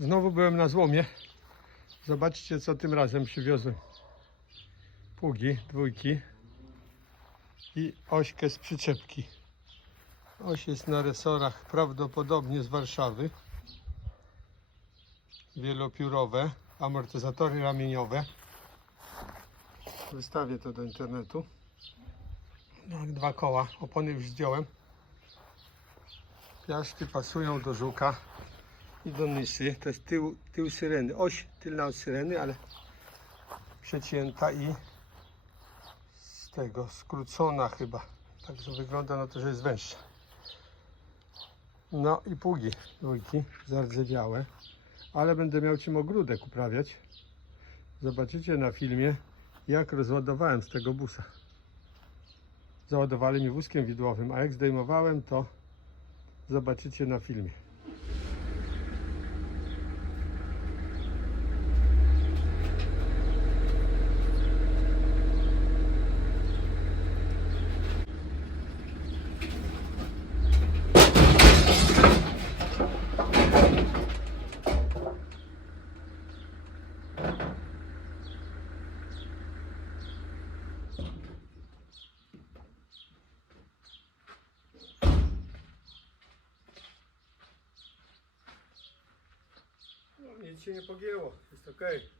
Znowu byłem na złomie. Zobaczcie, co tym razem przywiozłem. Pługi, dwójki i ośkę z przyczepki. Oś jest na resorach prawdopodobnie z Warszawy. Wielopiórowe, amortyzatory ramieniowe. Wystawię to do internetu. No, dwa koła, opony już zdjąłem. Piaszki pasują do żuka i do nysy. To jest tył, tył syreny. Oś tylna od syreny, ale przecięta i z tego skrócona chyba. Także wygląda na to, że jest węższa. No i pługi dwójki zardzewiałe, ale będę miał czym ogródek uprawiać. Zobaczycie na filmie, jak rozładowałem z tego busa. Załadowali mi wózkiem widłowym, a jak zdejmowałem, to zobaczycie na filmie. Ничего не погибло. Из такой